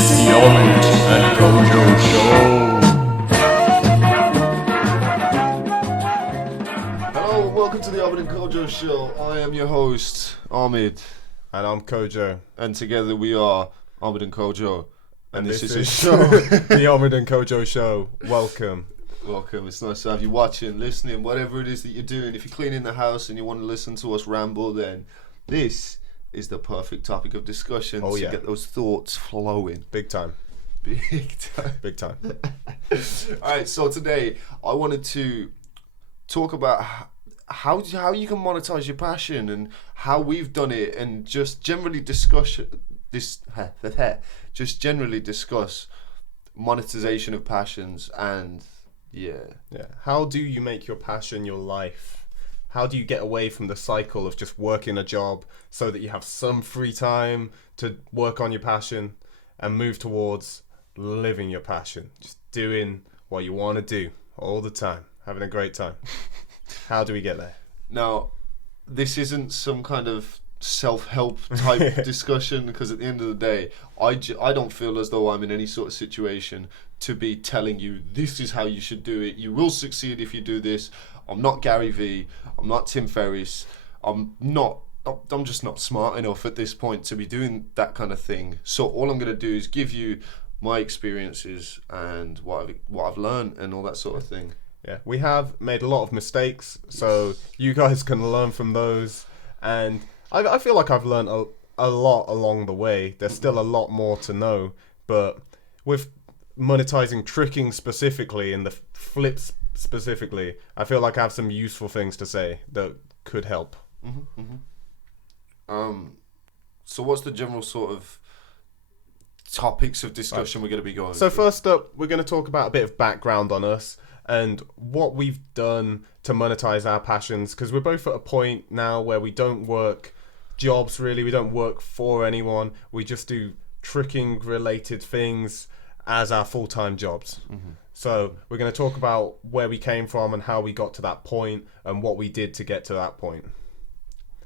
The Omid and Kojo Show. Hello and welcome to the Omid and Kojo Show. I am your host, Omid. And I'm Kojo. And together we are Omid and Kojo. And this is a is show. the Omid and Kojo Show. Welcome. Welcome. It's nice to have you watching, listening, whatever it is that you're doing. If you're cleaning the house and you want to listen to us ramble, then this is the perfect topic of discussion to get those thoughts flowing. Big time. Big time. Big time. Alright, so today I wanted to talk about how you can monetize your passion and how we've done it, and just generally discuss monetization of passions. And yeah, how do you make your passion your life? How do you get away from the cycle of just working a job so that you have some free time to work on your passion and move towards living your passion, just doing what you want to do all the time, having a great time? How do we get there? Now, this isn't some kind of self-help type discussion, because at the end of the day, I don't feel as though I'm in any sort of situation to be telling you this is how you should do it. You will succeed if you do this. I'm not Gary Vee. I'm not Tim Ferriss. I'm just not smart enough at this point to be doing that kind of thing. So all I'm going to do is give you my experiences and what I've learned and all that sort of thing. Yeah, we have made a lot of mistakes, so you guys can learn from those. And I feel like I've learned a lot along the way. There's still a lot more to know, but with monetizing tricking specifically and the flips specifically, I feel like I have some useful things to say that could help. So what's the general sort of topics of discussion we're going to be going So through? first up, we're going to talk about a bit of background on us and what we've done to monetize our passions, because we're both at a point now where we don't work jobs really. We don't work for anyone. We just do tricking related things as our full-time jobs. So we're going to talk about where we came from and how we got to that point and what we did to get to that point.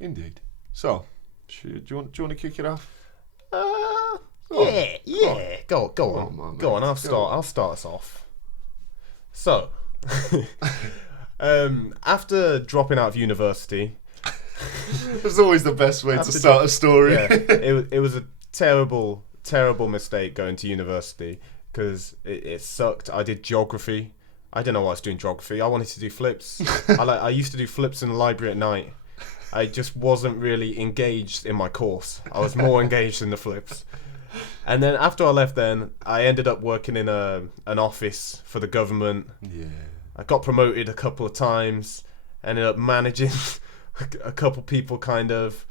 Indeed. So, do you want to kick it off? Yeah. Go on. Man, Go on. I'll start us off. So, after dropping out of university, It's always the best way to start a story. yeah, it was a terrible mistake going to university, because it sucked. I did geography. I don't know why I was doing geography. I wanted to do flips. I used to do flips in the library at night. I just wasn't really engaged in my course. I was more engaged in the flips. And then after I left, then I ended up working in an office for the government. Yeah. I got promoted a couple of times. Ended up managing a couple people, kind of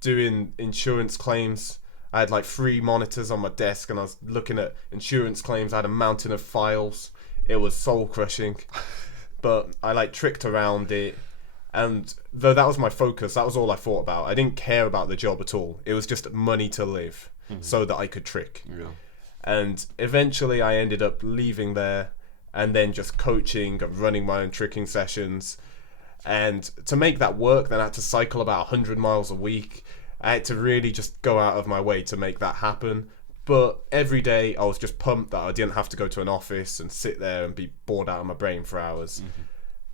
doing insurance claims. I had like 3 monitors on my desk, and I was looking at insurance claims. I had a mountain of files. It was soul crushing, but I like tricked around it. And though that was my focus, that was all I thought about. I didn't care about the job at all. It was just money to live, so that I could trick. Yeah. And eventually I ended up leaving there and then just coaching and running my own tricking sessions. And to make that work, then I had to cycle about 100 miles a week. I had to really just go out of my way to make that happen. But every day I was just pumped that I didn't have to go to an office and sit there and be bored out of my brain for hours.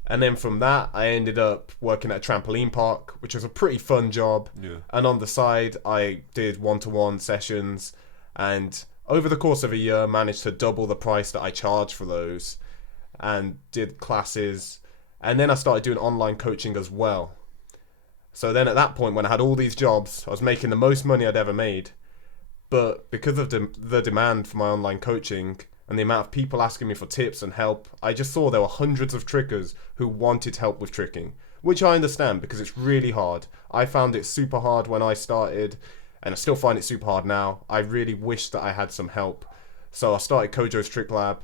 And then from that, I ended up working at a trampoline park, which was a pretty fun job. Yeah. And on the side, I did one-to-one sessions, and over the course of a year, managed to double the price that I charged for those, and did classes. And then I started doing online coaching as well. So then at that point, when I had all these jobs, I was making the most money I'd ever made. But because of the demand for my online coaching and the amount of people asking me for tips and help, I just saw there were hundreds of trickers who wanted help with tricking, which I understand because it's really hard. I found it super hard when I started, and I still find it super hard now. I really wish that I had some help. So I started Kojo's Trick Lab,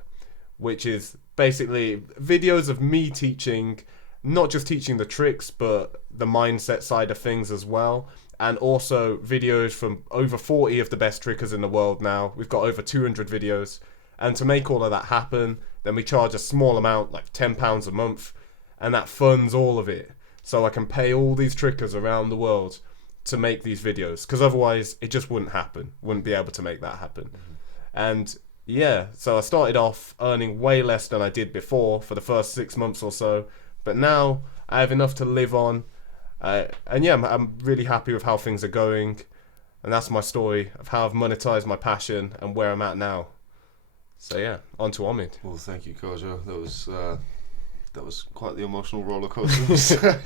which is basically videos of me teaching, not just teaching the tricks, but the mindset side of things as well. And also videos from over 40 of the best trickers in the world now. We've got over 200 videos. And to make all of that happen, then we charge a small amount, like £10 a month, and that funds all of it. So I can pay all these trickers around the world to make these videos, because otherwise it just wouldn't happen. Wouldn't be able to make that happen. And yeah, so I started off earning way less than I did before for the first 6 months or so, but now I have enough to live on. And yeah, I'm really happy with how things are going. And that's my story of how I've monetized my passion and where I'm at now. So yeah, on to Omid. Well, thank you, Kojo. That was quite the emotional roller coaster.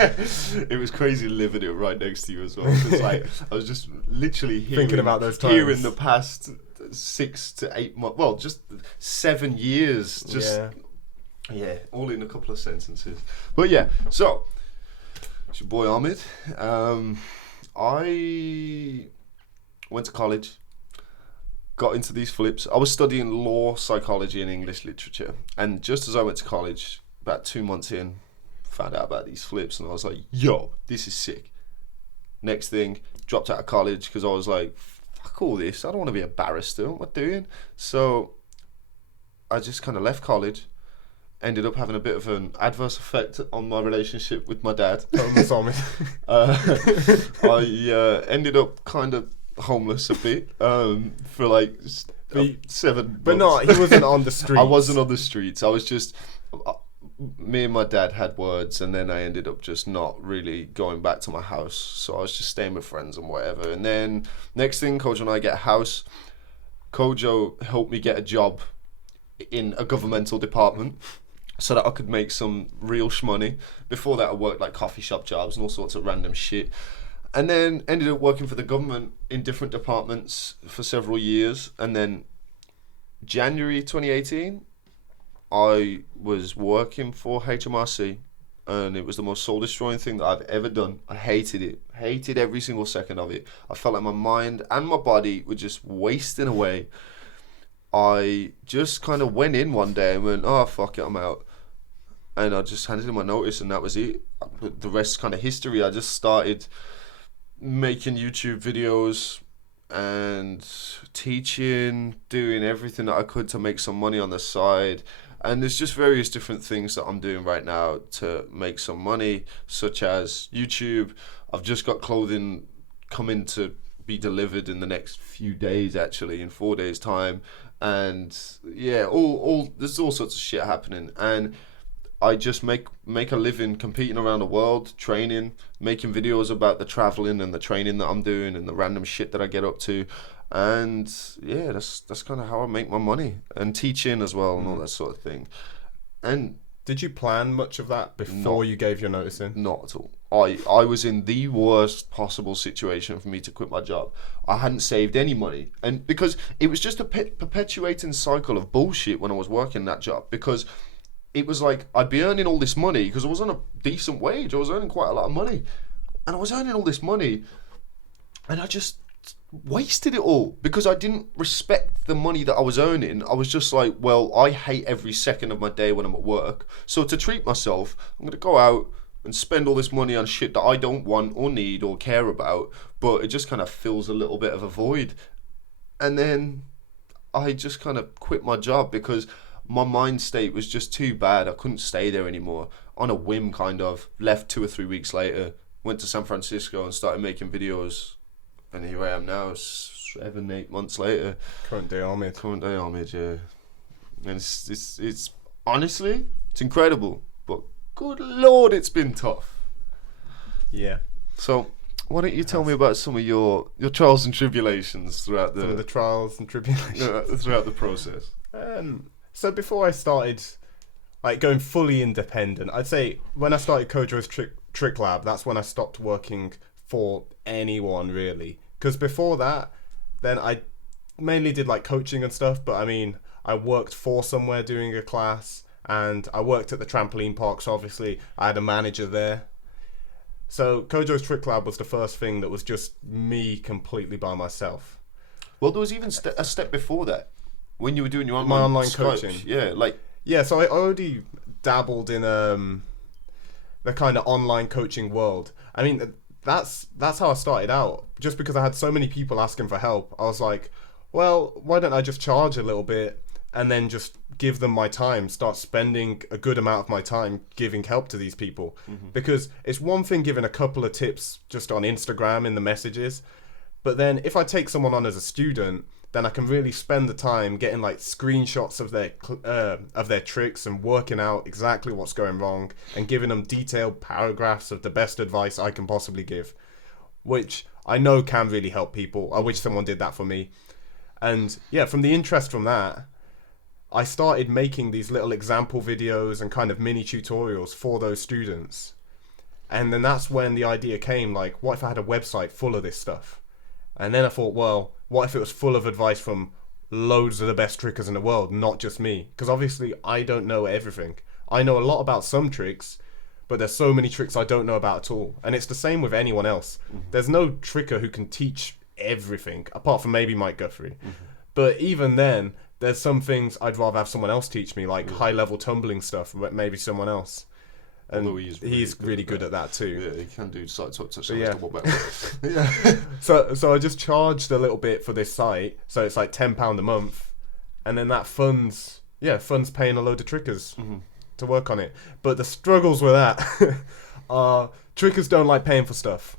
It was crazy living it right next to you as well. It's like I was just literally Thinking about those times. here in the past 6 to 8 months. Well, just 7 years. Just yeah, all in a couple of sentences. But yeah, so it's your boy Omid. I went to college. Got into these flips. I was studying law, psychology, and English literature. And just as I went to college, about 2 months in, found out about these flips, and I was like, yo, this is sick. Next thing, dropped out of college because I was like, fuck all this. I don't want to be a barrister. What am I doing? So I just kind of left college. Ended up having a bit of an adverse effect on my relationship with my dad. I ended up kind of homeless a bit for like 7 But months. no, he wasn't on the streets. I wasn't on the streets. I was just me and my dad had words, and then I ended up just not really going back to my house, so I was just staying with friends and whatever. And then next thing, Kojo and I get a house. Kojo helped me get a job in a governmental department so that I could make some real shmoney. Before that I worked like coffee shop jobs and all sorts of random shit. And then ended up working for the government in different departments for several years. And then January 2018, I was working for HMRC, and it was the most soul-destroying thing that I've ever done. I hated it. Hated every single second of it. I felt like my mind and my body were just wasting away. I just kind of went in one day and went, oh, fuck it, I'm out. And I just handed in my notice, and that was it. The rest is kind of history. I just started making YouTube videos and teaching, doing everything that I could to make some money on the side. And there's just various different things that I'm doing right now to make some money, such as YouTube. I've just got clothing coming to be delivered in the next few days, actually, in 4 days' time. And yeah, there's all sorts of shit happening. And I just make a living competing around the world, training, making videos about the traveling and the training that I'm doing and the random shit that I get up to. And yeah, that's kind of how I make my money, and teaching as well and all that sort of thing. And did you plan much of that before you gave your notice in? Not at all. I was in the worst possible situation for me to quit my job. I hadn't saved any money, and because it was just a perpetuating cycle of bullshit when I was working that job, because it was like I'd be earning all this money because I was on a decent wage. I was earning quite a lot of money, and I was earning all this money, and I just wasted it all because I didn't respect the money that I was earning. I was just like, well, I hate every second of my day when I'm at work, so to treat myself, I'm going to go out and spend all this money on shit that I don't want or need or care about, but it just kind of fills a little bit of a void. And then I just kind of quit my job because my mind state was just too bad. I couldn't stay there anymore. On a whim, kind of. Left 2 or 3 weeks later, went to San Francisco and started making videos. And here I am now, 7, 8 months later. Current day Omid, yeah. And it's honestly, it's incredible. But good Lord, it's been tough. Yeah. So, why don't you tell me about some of your trials and tribulations throughout Some of the trials and tribulations. throughout the process? So before I started like going fully independent, I'd say when I started Kojo's Trick Lab, that's when I stopped working for anyone really. Because before that, then I mainly did like coaching and stuff, but I mean, I worked for somewhere doing a class, and I worked at the trampoline park, so obviously I had a manager there. So Kojo's Trick Lab was the first thing that was just me completely by myself. Well, there was even a step before that. When you were doing your online Skype, coaching. Yeah, so I already dabbled in the kind of online coaching world. I mean, that's how I started out. Just because I had so many people asking for help, I was like, well, why don't I just charge a little bit and then just give them my time, start spending a good amount of my time giving help to these people. Because it's one thing giving a couple of tips just on Instagram in the messages, but then if I take someone on as a student, then I can really spend the time getting like screenshots of their tricks and working out exactly what's going wrong and giving them detailed paragraphs of the best advice I can possibly give, which I know can really help people. I wish someone did that for me. And yeah, from the interest from that, I started making these little example videos and kind of mini tutorials for those students. And then that's when the idea came, like, what if I had a website full of this stuff? And then I thought, well, what if it was full of advice from loads of the best trickers in the world, not just me? Because obviously I don't know everything. I know a lot about some tricks, but there's so many tricks I don't know about at all. And it's the same with anyone else. There's no tricker who can teach everything, apart from maybe Mike Guthrie. But even then, there's some things I'd rather have someone else teach me, like high-level tumbling stuff, but maybe someone else. And although he's really good at that too. Yeah, he can do side touch. Yeah. Yeah. So I just charged a little bit for this site, so it's like £10 a month, and then that funds paying a load of trickers to work on it. But the struggles with that are trickers don't like paying for stuff,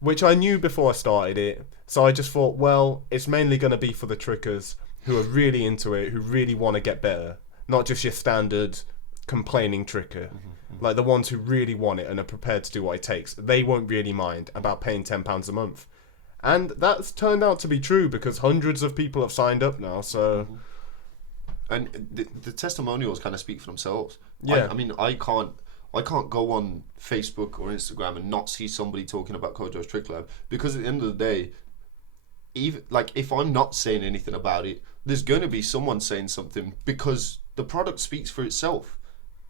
which I knew before I started it. So I just thought, well, it's mainly going to be for the trickers who are really into it, who really want to get better, not just your standard complaining tricker. Like the ones who really want it and are prepared to do what it takes. They won't really mind about paying £10 a month. And that's turned out to be true because hundreds of people have signed up now, so... And the testimonials kind of speak for themselves. Yeah. I mean, I can't go on Facebook or Instagram and not see somebody talking about Kojo's Trick Lab, because at the end of the day, even like if I'm not saying anything about it, there's going to be someone saying something, because the product speaks for itself.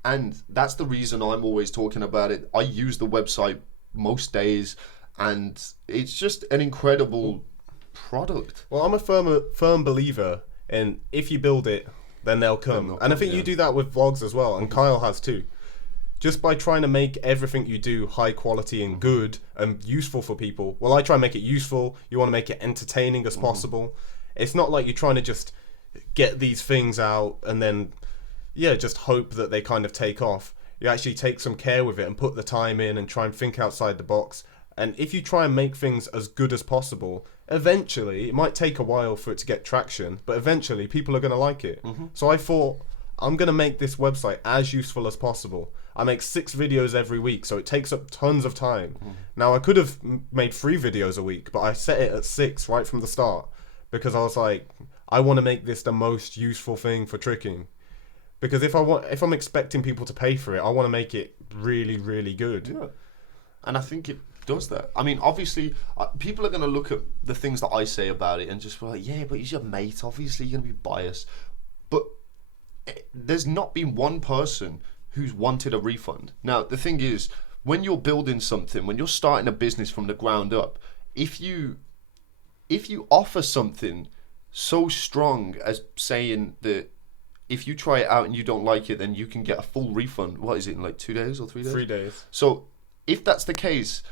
And that's the reason I'm always talking about it. I use the website most days, and it's just an incredible product. Well, I'm a firm believer in if you build it, then they'll come. And I think you do that with vlogs as well, and Kyle has too. Just by trying to make everything you do high quality and good and useful for people. Well, I try and make it useful. You want to make it entertaining as possible. It's not like you're trying to just get these things out and then, just hope that they kind of take off. You actually take some care with it and put the time in and try and think outside the box. And if you try and make things as good as possible, eventually, it might take a while for it to get traction, but eventually people are going to like it. So I thought, I'm going to make this website as useful as possible. I make 6 videos every week, so it takes up tons of time. Now, I could have made 3 videos a week, but I set it at 6 right from the start, because I was like, I want to make this the most useful thing for tricking. Because if I'm expecting people to pay for it, I want to make it really, really good. Yeah. And I think it does that. I mean, obviously, people are going to look at the things that I say about it and just be like, yeah, but he's your mate. Obviously, you're going to be biased. But there's not been one person who's wanted a refund. Now, the thing is, when you're building something, when you're starting a business from the ground up, if you offer something so strong as saying that if you try it out and you don't like it, then you can get a full refund. What is it, in like 2 days or 3 days? 3 days. So if that's the case,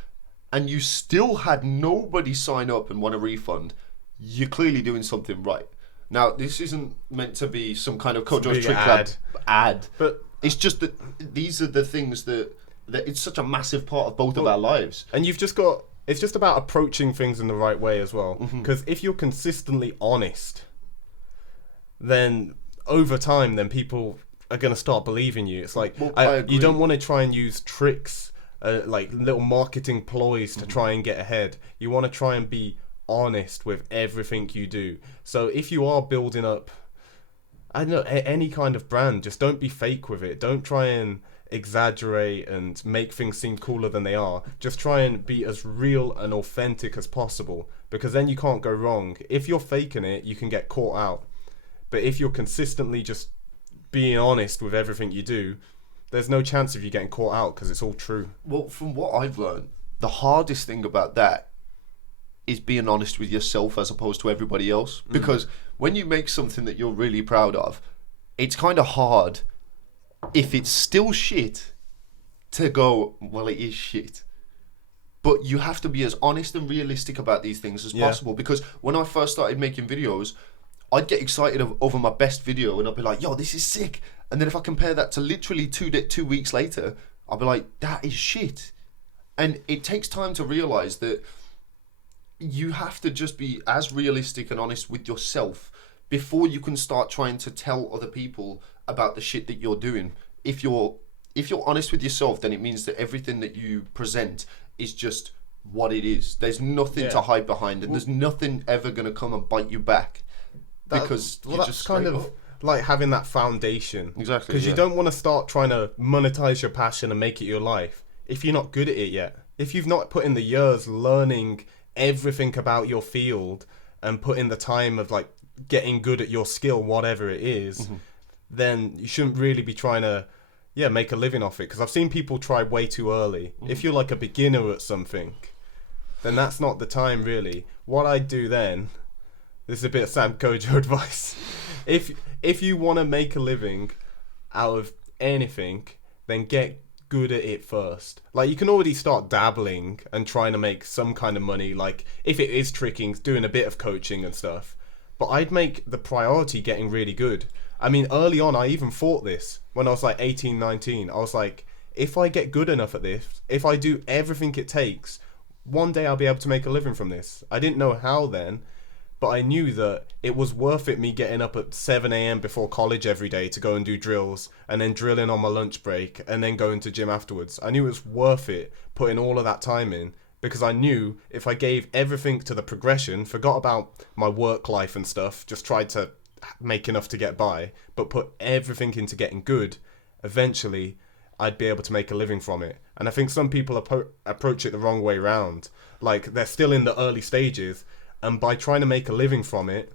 and you still had nobody sign up and want a refund, you're clearly doing something right. Now, this isn't meant to be some kind of Kojo's Trick Lab ad. But it's just that these are the things that it's such a massive part of both of our lives. And you've just got... It's just about approaching things in the right way as well. Because if you're consistently honest, then over time, then people are going to start believing you. It's like, you don't want to try and use tricks, like little marketing ploys to try and get ahead. You want to try and be honest with everything you do. So if you are building up, I don't know, any kind of brand, just don't be fake with it. Don't try and exaggerate and make things seem cooler than they are. Just try and be as real and authentic as possible, because then you can't go wrong. If you're faking it, you can get caught out. But if you're consistently just being honest with everything you do, there's no chance of you getting caught out because it's all true. Well, from what I've learned, the hardest thing about that is being honest with yourself as opposed to everybody else. Because when you make something that you're really proud of, it's kind of hard, if it's still shit, to go, well, it is shit. But you have to be as honest and realistic about these things as possible. Because when I first started making videos, I'd get excited over my best video, and I'd be like, yo, this is sick. And then if I compare that to literally 2 weeks later, I'll be like, that is shit. And it takes time to realise that you have to just be as realistic and honest with yourself before you can start trying to tell other people about the shit that you're doing. If you're honest with yourself, then it means that everything that you present is just what it is. There's nothing to hide behind, and there's nothing ever going to come and bite you back. Because that's just kind of like having that foundation. Exactly. Because you don't want to start trying to monetize your passion and make it your life if you're not good at it yet. If you've not put in the years learning everything about your field and put in the time of like getting good at your skill, whatever it is, then you shouldn't really be trying to make a living off it. Because I've seen people try way too early. If you're like a beginner at something, then that's not the time really. What I do then, this is a bit of Sam Kojo advice. If you want to make a living out of anything, then get good at it first. Like, you can already start dabbling and trying to make some kind of money, like if it is tricking, doing a bit of coaching and stuff. But I'd make the priority getting really good. I mean, early on, I even thought this when I was like 18, 19. I was like, if I get good enough at this, if I do everything it takes, one day I'll be able to make a living from this. I didn't know how then, but I knew that it was worth it me getting up at 7 a.m. before college every day to go and do drills, and then drilling on my lunch break, and then going to gym afterwards. I knew it was worth it putting all of that time in, because I knew if I gave everything to the progression, forgot about my work life and stuff, just tried to make enough to get by, but put everything into getting good, eventually I'd be able to make a living from it. And I think some people approach it the wrong way round. Like, they're still in the early stages, and by trying to make a living from it,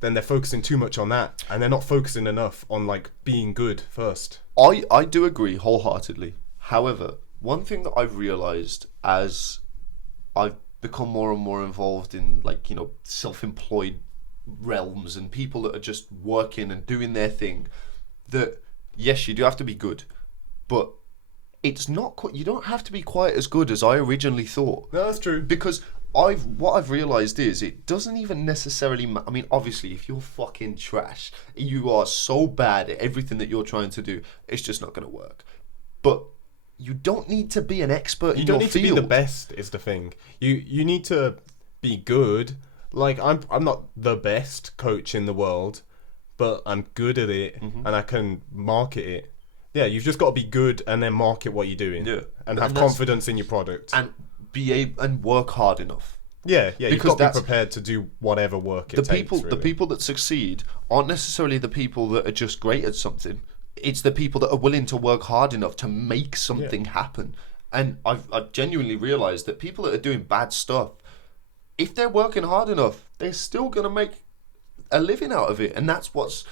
then they're focusing too much on that, and they're not focusing enough on like being good first. I do agree wholeheartedly. However, one thing that I've realised as I've become more and more involved in, like, you know, self-employed realms and people that are just working and doing their thing, that yes, you do have to be good, but it's not quite, you don't have to be quite as good as I originally thought. No, that's true. Because what I've realised is it doesn't even necessarily I mean, obviously, if you're fucking trash, you are so bad at everything that you're trying to do, it's just not going to work. But you don't need to be an expert in your field. You don't need to be the best is the thing. You need to be good. Like, I'm not the best coach in the world, but I'm good at it, and I can market it. Yeah, you've just got to be good and then market what you're doing. Yeah. And have confidence in your product. And be able and work hard enough. Yeah, you've got to be prepared to do whatever work it takes. The people that succeed aren't necessarily the people that are just great at something. It's the people that are willing to work hard enough to make something happen. And I've genuinely realised that people that are doing bad stuff, if they're working hard enough, they're still going to make a living out of it. And that's what's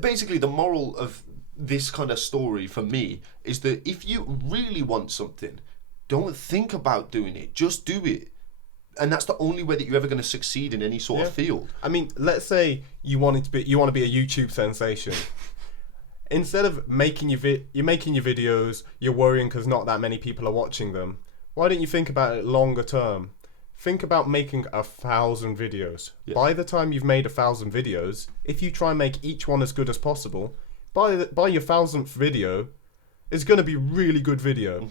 basically the moral of this kind of story for me, is that if you really want something, don't think about doing it, just do it. And that's the only way that you're ever going to succeed in any sort of field. I mean, let's say you want to be a YouTube sensation. Instead of making you're making your videos, you're worrying because not that many people are watching them. Why don't you think about it longer term? Think about making 1,000 videos. Yeah. By the time you've made 1,000 videos, if you try and make each one as good as possible, by your 1,000th video, it's going to be really good video.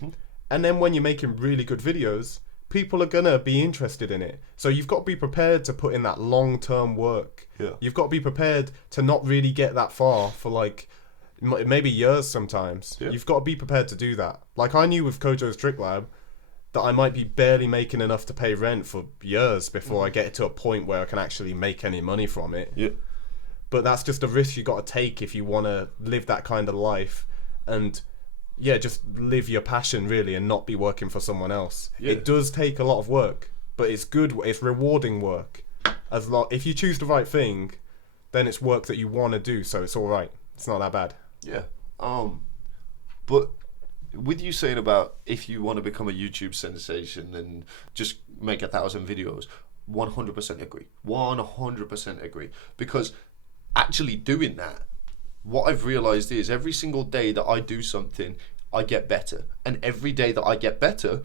And then when you're making really good videos, people are going to be interested in it. So you've got to be prepared to put in that long-term work. Yeah. You've got to be prepared to not really get that far for like maybe years sometimes. Yeah. You've got to be prepared to do that. Like, I knew with Kojo's Trick Lab that I might be barely making enough to pay rent for years before I get to a point where I can actually make any money from it. Yeah. But that's just a risk you got to take if you want to live that kind of life and just live your passion really and not be working for someone else. Yeah. It does take a lot of work, but it's good. It's rewarding work. If you choose the right thing, then it's work that you want to do, so it's all right. It's not that bad. Yeah. But with you saying about if you want to become a YouTube sensation and just make 1,000 videos, 100% agree. 100% agree. Because actually doing that, what I've realised is every single day that I do something, I get better. And every day that I get better,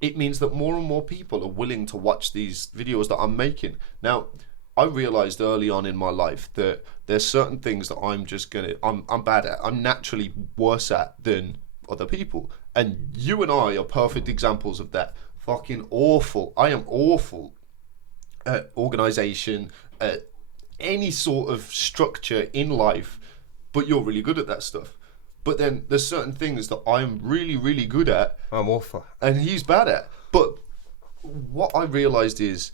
it means that more and more people are willing to watch these videos that I'm making. Now, I realized early on in my life that there's certain things that I'm bad at. I'm naturally worse at than other people. And you and I are perfect examples of that. Fucking awful. I am awful at organization, at any sort of structure in life, but you're really good at that stuff. But then there's certain things that I'm really, really good at. I'm awful. And he's bad at. But what I realized is,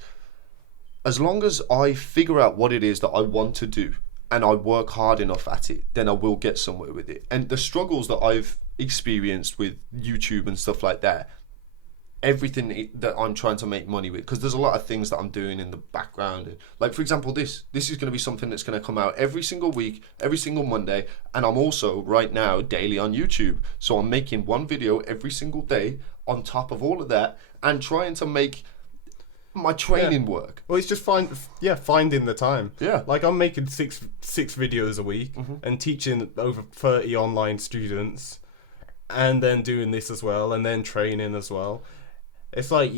as long as I figure out what it is that I want to do and I work hard enough at it, then I will get somewhere with it. And the struggles that I've experienced with YouTube and stuff like that, everything that I'm trying to make money with, because there's a lot of things that I'm doing in the background. Like, for example, this is going to be something that's going to come out every single week, every single Monday. And I'm also right now daily on YouTube. So I'm making one video every single day on top of all of that and trying to make my training work. Well, it's just finding the time. Yeah. Like, I'm making six videos a week and teaching over 30 online students, and then doing this as well, and then training as well. It's like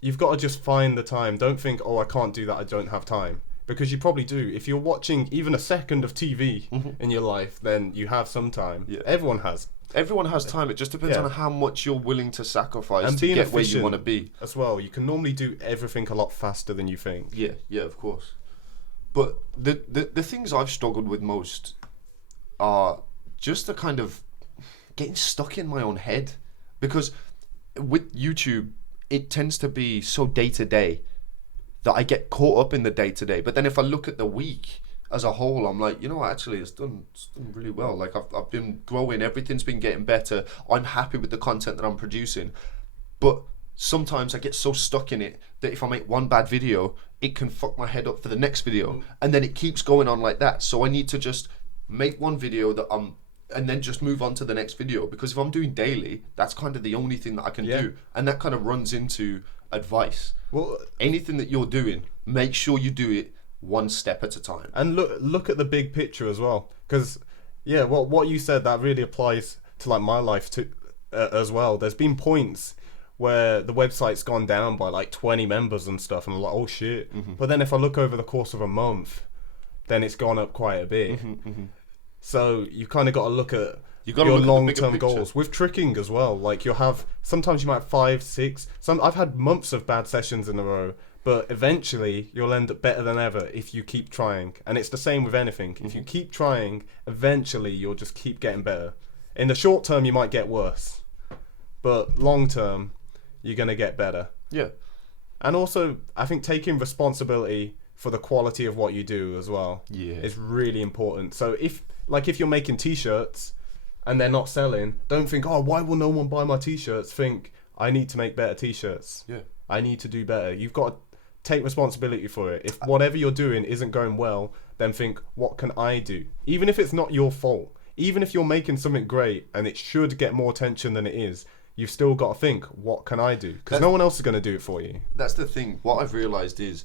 you've got to just find the time. Don't think, oh, I can't do that, I don't have time. Because you probably do. If you're watching even a second of TV in your life, then you have some time. Yeah. Everyone has. Everyone has time. It just depends on how much you're willing to sacrifice And to being get where you efficient want to be. as well. You can normally do everything a lot faster than you think. Yeah, of course. But the things I've struggled with most are just the kind of getting stuck in my own head. Because with YouTube, it tends to be so day to day that I get caught up in the day to day. But then if I look at the week as a whole, I'm like, you know what, actually it's done really well. Like, I've been growing, everything's been getting better. I'm happy with the content that I'm producing. But sometimes I get so stuck in it that if I make one bad video, it can fuck my head up for the next video. And then it keeps going on like that. So I need to just make one video and then just move on to the next video. Because if I'm doing daily, that's kind of the only thing that I can do. And that kind of runs into advice. Well, anything that you're doing, make sure you do it one step at a time. And look at the big picture as well, because what you said, that really applies to like my life too, as well. There's been points where the website's gone down by like 20 members and stuff, and I'm like, oh shit. But then if I look over the course of a month, then it's gone up quite a bit. So you kind of got to look at your long-term goals with tricking as well. Like, sometimes you might have 5, 6. I've had months of bad sessions in a row, but eventually you'll end up better than ever if you keep trying. And it's the same with anything. If you keep trying, eventually you'll just keep getting better. In the short term, you might get worse, but long term, you're gonna get better. Yeah. And also, I think taking responsibility for the quality of what you do as well is really important. So if you're making t-shirts and they're not selling, don't think, oh, why will no one buy my t-shirts? Think, I need to make better t-shirts. Yeah. I need to do better. You've got to take responsibility for it. If whatever you're doing isn't going well, then think, what can I do? Even if it's not your fault, even if you're making something great and it should get more attention than it is, you've still got to think, what can I do? Because no one else is going to do it for you. That's the thing. What I've realised is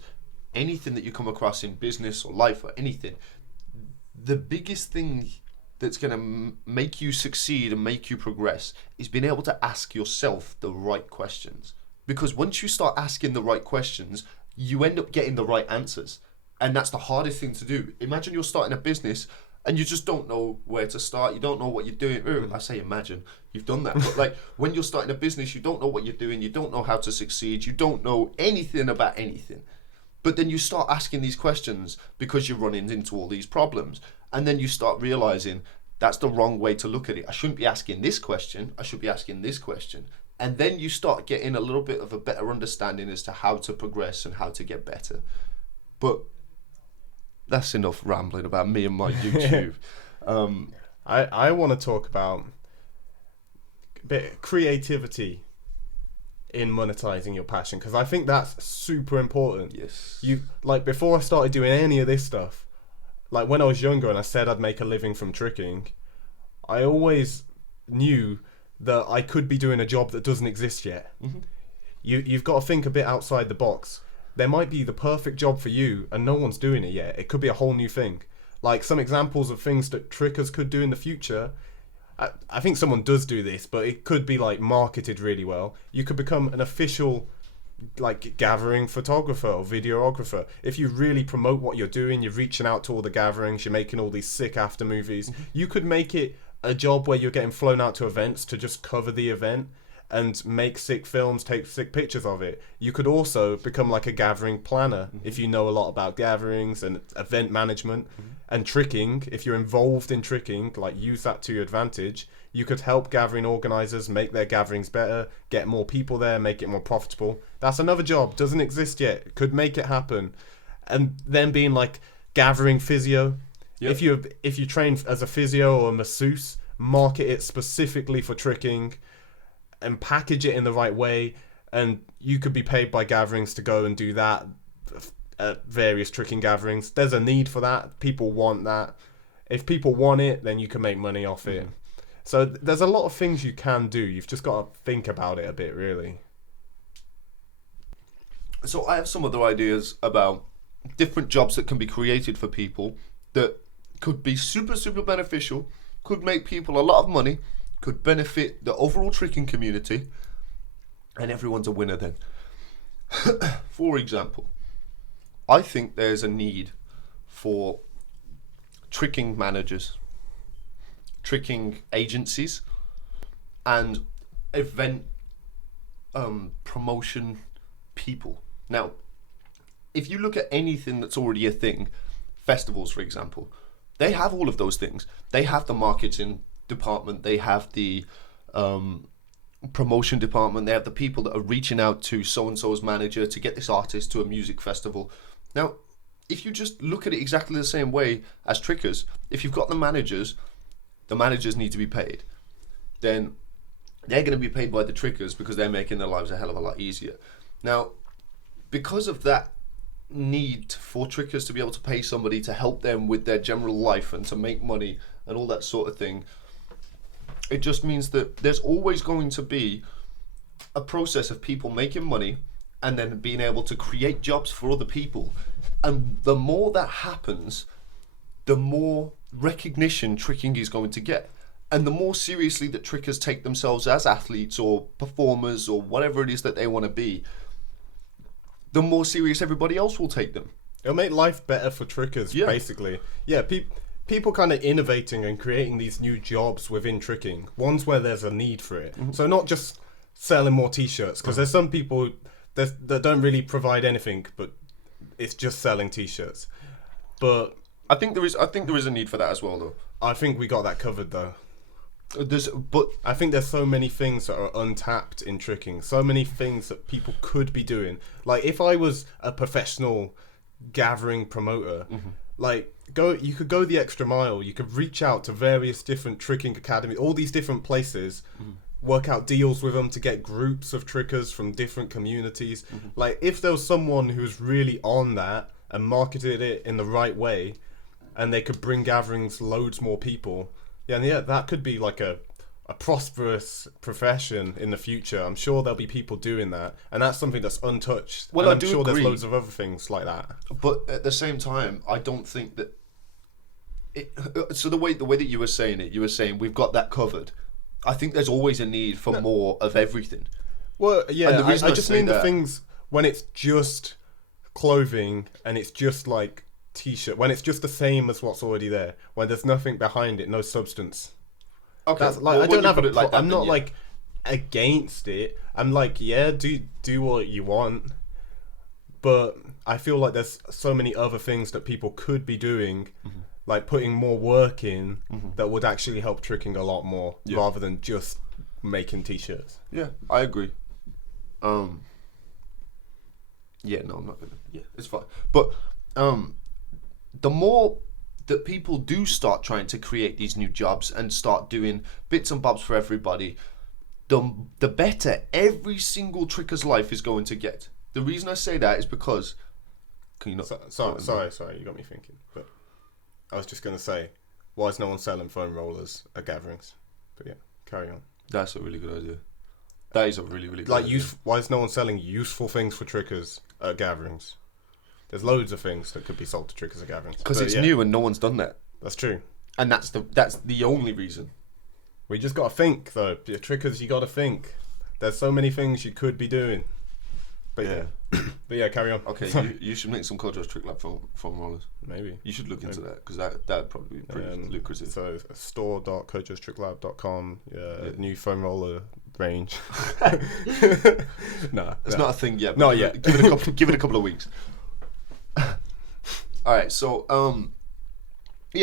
anything that you come across in business or life or anything, the biggest thing that's going to make you succeed and make you progress is being able to ask yourself the right questions. Because once you start asking the right questions, you end up getting the right answers. And that's the hardest thing to do. Imagine you're starting a business and you just don't know where to start. You don't know what you're doing. I say imagine. You've done that. But like, when you're starting a business, you don't know what you're doing. You don't know how to succeed. You don't know anything about anything. But then you start asking these questions because you're running into all these problems. And then you start realizing that's the wrong way to look at it. I shouldn't be asking this question. I should be asking this question. And then you start getting a little bit of a better understanding as to how to progress and how to get better. But that's enough rambling about me and my YouTube. I want to talk about a bit of creativity in monetizing your passion, because I think that's super important. Yes. Before I started doing any of this stuff, like when I was younger and I said I'd make a living from tricking, I always knew that I could be doing a job that doesn't exist yet. You've got to think a bit outside the box. There might be the perfect job for you and no one's doing it yet. It could be a whole new thing. Like some examples of things that trickers could do in the future. I think someone does do this, but it could be like marketed really well. You could become an official like gathering photographer or videographer. If you really promote what you're doing, you're reaching out to all the gatherings, you're making all these sick after movies, you could make it a job where you're getting flown out to events to just cover the event and make sick films, take sick pictures of it. You could also become like a gathering planner if you know a lot about gatherings and event management and tricking. If you're involved in tricking, like use that to your advantage. You could help gathering organizers make their gatherings better, get more people there, make it more profitable. That's another job, doesn't exist yet, could make it happen. And then being like gathering physio. Yep. If you train as a physio or a masseuse, market it specifically for tricking and package it in the right way, and you could be paid by gatherings to go and do that at various tricking gatherings. There's a need for that. People want that. If people want it, then you can make money off it. So there's a lot of things you can do. You've just got to think about it a bit, really. So I have some other ideas about different jobs that can be created for people that could be super, super beneficial, could make people a lot of money, could benefit the overall tricking community, and everyone's a winner then. For example, I think there's a need for tricking managers, tricking agencies, and event promotion people. Now, if you look at anything that's already a thing, festivals, for example, they have all of those things. They have the marketing department, they have the promotion department, they have the people that are reaching out to so-and-so's manager to get this artist to a music festival. Now, if you just look at it exactly the same way as trickers, if you've got the managers need to be paid. Then they're going to be paid by the trickers because they're making their lives a hell of a lot easier. Now, because of that need for trickers to be able to pay somebody to help them with their general life and to make money and all that sort of thing, it just means that there's always going to be a process of people making money and then being able to create jobs for other people. And the more that happens, the more recognition tricking is going to get. And the more seriously that trickers take themselves as athletes or performers or whatever it is that they want to be, the more serious everybody else will take them. It'll make life better for trickers, basically. Yeah, people kind of innovating and creating these new jobs within tricking, ones where there's a need for it. So not just selling more t-shirts, because there's some people that don't really provide anything, but it's just selling t-shirts. But I think there is a need for that as well, though. I think we got that covered, though. But I think there's so many things that are untapped in tricking, so many things that people could be doing. Like if I was a professional gathering promoter, like you could go the extra mile. You could reach out to various different tricking academies, all these different places, work out deals with them to get groups of trickers from different communities. Like if there was someone who's really on that and marketed it in the right way, and they could bring gatherings loads more people. Yeah, that could be like a prosperous profession in the future. I'm sure there'll be people doing that, and that's something that's untouched. Well, and I'm I'm sure agree. there's loads of other things like that. But at the same time, I don't think that so the way that you were saying it, you were saying we've got that covered. I think there's always a need for more of everything. Well, yeah, and the reason I just mean the things when it's just clothing and it's just like t-shirt, when it's just the same as what's already there, when there's nothing behind it, no substance. Okay, that's like, I don't have a like that, I'm not like against it. I'm like, yeah, do what you want, but I feel like there's so many other things that people could be doing, like putting more work in, that would actually help tricking a lot more, rather than just making t-shirts. Yeah, I agree. Yeah, no, I'm not gonna. Yeah, it's fine. But the more that people do start trying to create these new jobs and start doing bits and bobs for everybody, the better every single tricker's life is going to get. The reason I say that is because... Can you not... Sorry, you got me thinking. But I was just going to say, why is no one selling foam rollers at gatherings? But yeah, carry on. That's a really good idea. That is a really, really good idea. Why is no one selling useful things for trickers at gatherings? There's loads of things that could be sold to trickers at gatherings. Because it's new and no one's done that. That's true. And that's the only reason. We just got to think, though. Trickers, you got to think. There's so many things you could be doing. But Yeah. but yeah, carry on. Okay, you should make some Kojo's Trick Lab foam rollers. Maybe. You should look into that because that'd probably be pretty lucrative. So store.kojostricklab.com, new foam roller range. Nah, It's not a thing yet. Not yet. Give it a couple of weeks. All right, so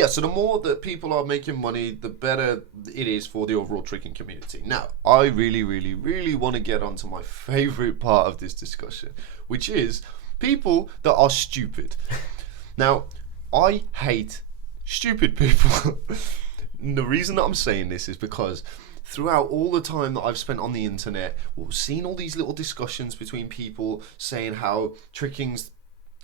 so the more that people are making money, the better it is for the overall tricking community. Now, I really, really, really want to get onto my favorite part of this discussion, which is people that are stupid. Now, I hate stupid people. The reason that I'm saying this is because throughout all the time that I've spent on the internet, we've seen all these little discussions between people saying how tricking's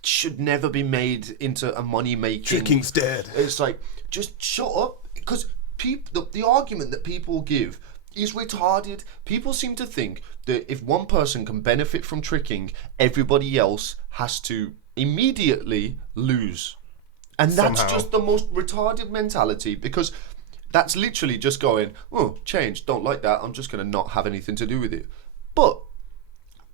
should never be made into a money making. Tricking's dead. It's like, just shut up, because the argument that people give is retarded. People seem to think that if one person can benefit from tricking, everybody else has to immediately lose, and that's Somehow. just the most retarded mentality, because that's literally just going, oh, change, don't like that, I'm just going to not have anything to do with it. But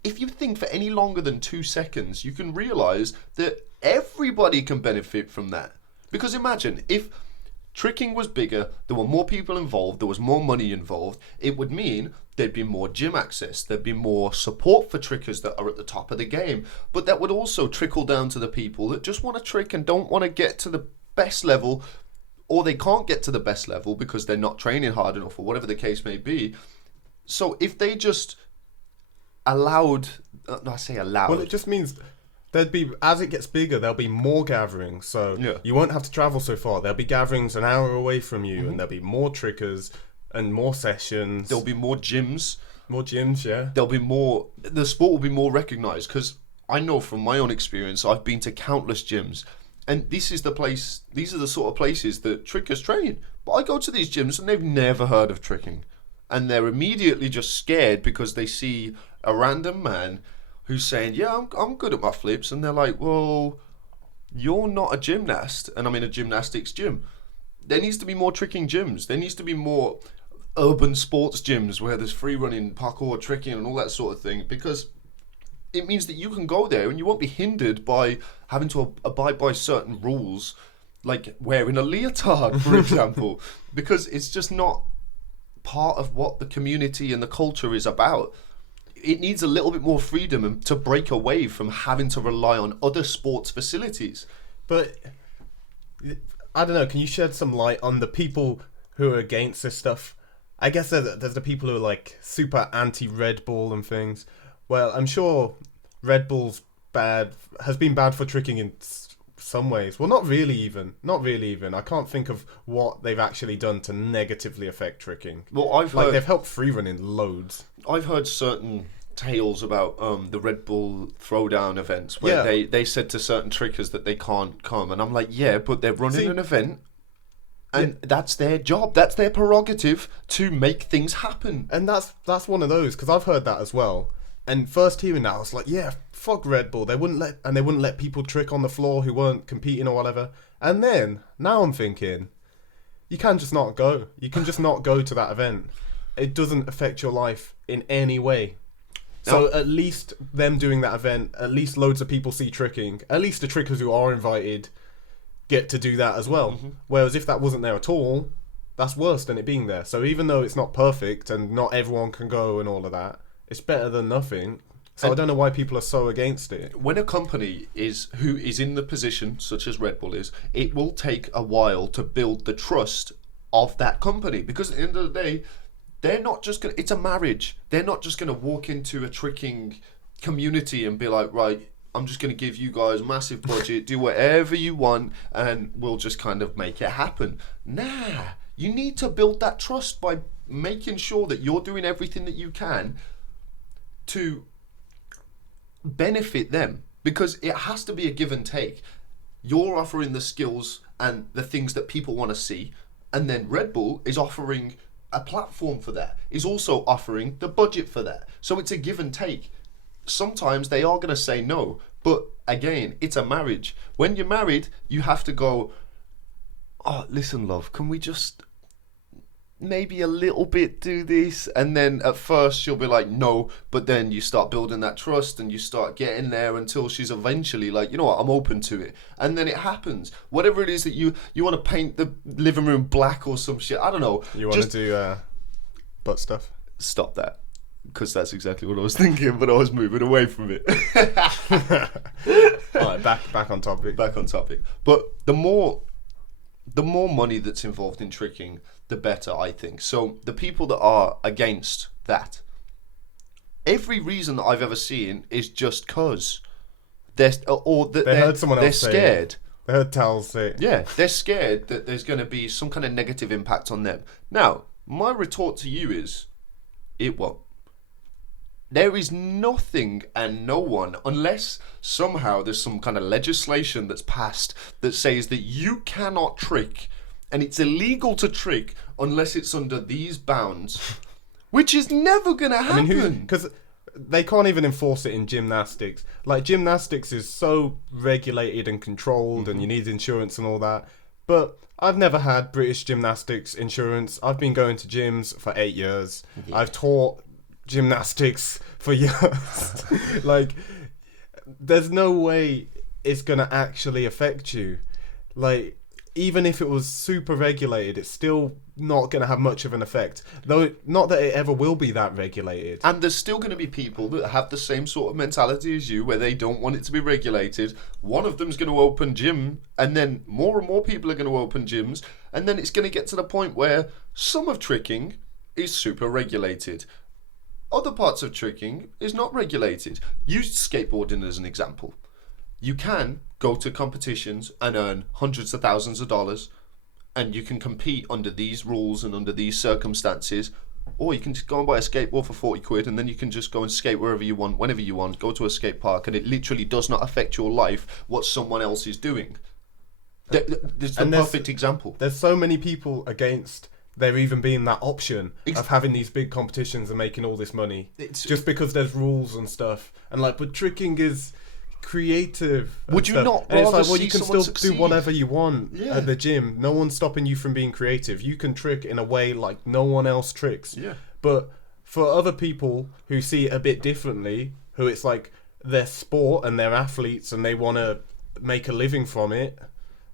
if you think for any longer than 2 seconds, you can realise that everybody can benefit from that. Because imagine, if tricking was bigger, there were more people involved, there was more money involved, it would mean there'd be more gym access, there'd be more support for trickers that are at the top of the game. But that would also trickle down to the people that just want to trick and don't want to get to the best level, or they can't get to the best level because they're not training hard enough, or whatever the case may be. So if they just allowed, I say allowed. Well, it just means there'd be, as it gets bigger, there'll be more gatherings. So Yeah. you won't have to travel so far. There'll be gatherings an hour away from you, and there'll be more trickers and more sessions. There'll be more gyms. more gyms, yeah. There'll be more. The sport will be more recognised, because I know from my own experience, I've been to countless gyms, and this is the place. These are the sort of places that trickers train. But I go to these gyms and they've never heard of tricking, and they're immediately just scared because they see a random man who's saying, yeah, I'm good at my flips, and they're like, well, you're not a gymnast, and I'm in a gymnastics gym. There needs to be more tricking gyms. There needs to be more urban sports gyms where there's free running, parkour, tricking, and all that sort of thing, because it means that you can go there and you won't be hindered by having to abide by certain rules, like wearing a leotard, for example, because it's just not part of what the community and the culture is about. It needs a little bit more freedom and to break away from having to rely on other sports facilities. But I don't know, can you shed some light on the people who are against this stuff? I guess there's the people who are like super anti-Red Bull and things. Well, I'm sure Red Bull's has been bad for tricking in some ways. Well, not really even. I can't think of what they've actually done to negatively affect tricking. Well, I've heard, they've helped free running loads. I've heard certain tales about the Red Bull throwdown events where they said to certain trickers that they can't come, and I'm like, yeah, but they're running an event, and that's their job, that's their prerogative to make things happen. And that's one of those, because I've heard that as well. And first hearing that, I was like, yeah, fuck Red Bull. They wouldn't let people trick on the floor who weren't competing or whatever. And then now I'm thinking, you can just not go. You can just not go to that event. It doesn't affect your life in any way. So at least them doing that event, at least loads of people see tricking. At least the trickers who are invited get to do that as well. Mm-hmm. Whereas if that wasn't there at all, that's worse than it being there. So even though it's not perfect and not everyone can go and all of that, it's better than nothing. So I don't know why people are so against it. When a company who is in the position, such as Red Bull is, it will take a while to build the trust of that company. Because at the end of the day, they're not just going to... It's a marriage. They're not just going to walk into a tricking community and be like, right, I'm just going to give you guys a massive budget, do whatever you want, and we'll just kind of make it happen. Nah, you need to build that trust by making sure that you're doing everything that you can to benefit them, because it has to be a give and take. You're offering the skills and the things that people want to see, and then Red Bull is offering a platform for that, is also offering the budget for that. So it's a give and take. Sometimes they are going to say no, but again, it's a marriage. When you're married, you have to go, oh, listen, love, can we just maybe a little bit do this, and then at first she'll be like no, but then you start building that trust and you start getting there until she's eventually like, you know what, I'm open to it, and then it happens. Whatever it is that you want to paint the living room black or some shit, I don't know. You want to do butt stuff? Stop that, because that's exactly what I was thinking, but I was moving away from it. Alright, back on topic. Back on topic. But the more money that's involved in tricking, the better, I think. So the people that are against that, every reason that I've ever seen is just cause they're heard someone else say scared. it. They heard Tal say it. Yeah, they're scared that there's going to be some kind of negative impact on them. Now, my retort to you is, it won't. There is nothing and no one, unless somehow there's some kind of legislation that's passed that says that you cannot trick, and it's illegal to trick unless it's under these bounds, which is never going to happen. I mean, because they can't even enforce it in gymnastics. Like, gymnastics is so regulated and controlled, and you need insurance and all that. But I've never had British gymnastics insurance. I've been going to gyms for 8 years. Yeah. I've taught gymnastics for years. Like, there's no way it's gonna actually affect you. Like, even if it was super regulated, it's still not gonna have much of an effect. Though, not that it ever will be that regulated. And there's still gonna be people that have the same sort of mentality as you, where they don't want it to be regulated. One of them's gonna open gym, and then more and more people are gonna open gyms, and then it's gonna get to the point where some of tricking is super regulated. Other parts of tricking is not regulated. Use skateboarding as an example. You can go to competitions and earn hundreds of thousands of dollars, and you can compete under these rules and under these circumstances, or you can just go and buy a skateboard for 40 quid, and then you can just go and skate wherever you want, whenever you want, go to a skate park, and it literally does not affect your life what someone else is doing. There's the perfect example. There's so many people against there even being that option of having these big competitions and making all this money, just because there's rules and stuff. And like, but tricking is creative. Would you stuff. not and rather it's like, well, see you can someone still succeed? do whatever you want at the gym. No one's stopping you from being creative. You can trick in a way like no one else tricks. Yeah. But for other people who see it a bit differently, who it's like their sport and they're athletes and they want to make a living from it,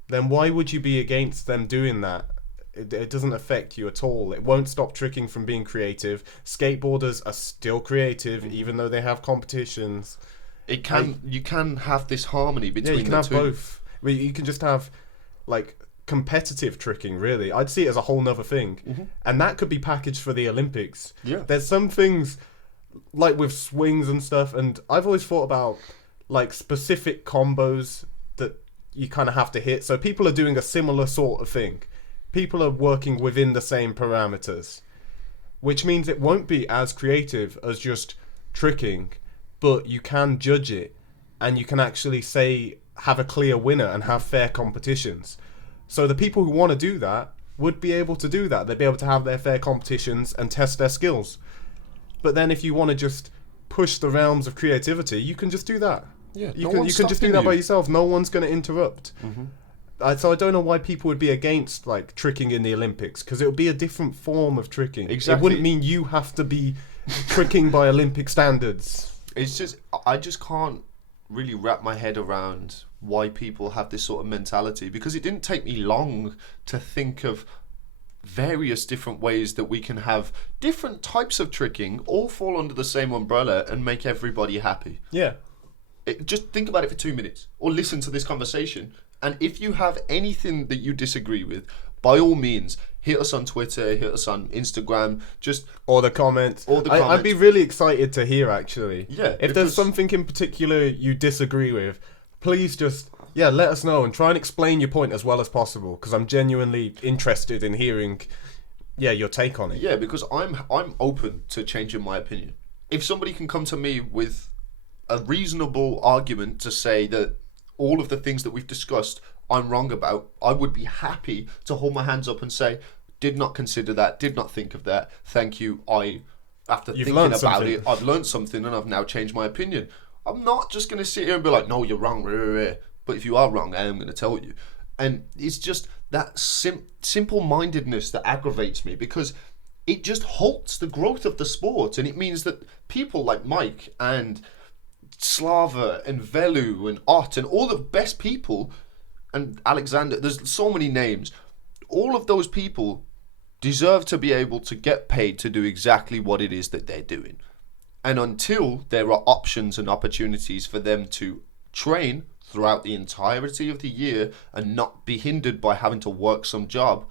then why would you be against them doing that? It doesn't affect you at all. It won't stop tricking from being creative. Skateboarders are still creative, even though they have competitions. You can have this harmony between the two. Yeah, you can have both. I mean, you can just have like competitive tricking, really. I'd see it as a whole nother thing. And that could be packaged for the Olympics. Yeah. There's some things like with swings and stuff, and I've always thought about like specific combos that you kind of have to hit. So people are doing a similar sort of thing. People are working within the same parameters, which means it won't be as creative as just tricking, but you can judge it, and you can actually have a clear winner and have fair competitions. So the people who want to do that would be able to do that. They'd be able to have their fair competitions and test their skills. But then if you want to just push the realms of creativity, you can just do that. Yeah, you can just do that by yourself. No one's going to interrupt. So I don't know why people would be against like tricking in the Olympics, because it would be a different form of tricking. Exactly. It wouldn't mean you have to be tricking by Olympic standards. It's just, I just can't really wrap my head around why people have this sort of mentality, because it didn't take me long to think of various different ways that we can have different types of tricking all fall under the same umbrella and make everybody happy. Yeah. Just think about it for 2 minutes, or listen to this conversation. And if you have anything that you disagree with, by all means, hit us on Twitter, hit us on Instagram, or the comments. I'd be really excited to hear, actually. Yeah. If there's something in particular you disagree with, please just let us know and try and explain your point as well as possible, because I'm genuinely interested in hearing your take on it. Yeah, because I'm open to changing my opinion. If somebody can come to me with a reasonable argument to say that all of the things that we've discussed I'm wrong about, I would be happy to hold my hands up and say, did not consider that, did not think of that, thank you, after thinking about it, I've learned something and I've now changed my opinion. I'm not just going to sit here and be like, no, you're wrong, but if you are wrong, I am going to tell you. And it's just that simple-mindedness that aggravates me, because it just halts the growth of the sport, and it means that people like Mike and Slava and Velu and Ott and all the best people, and Alexander, there's so many names, all of those people deserve to be able to get paid to do exactly what it is that they're doing. And until there are options and opportunities for them to train throughout the entirety of the year and not be hindered by having to work some job,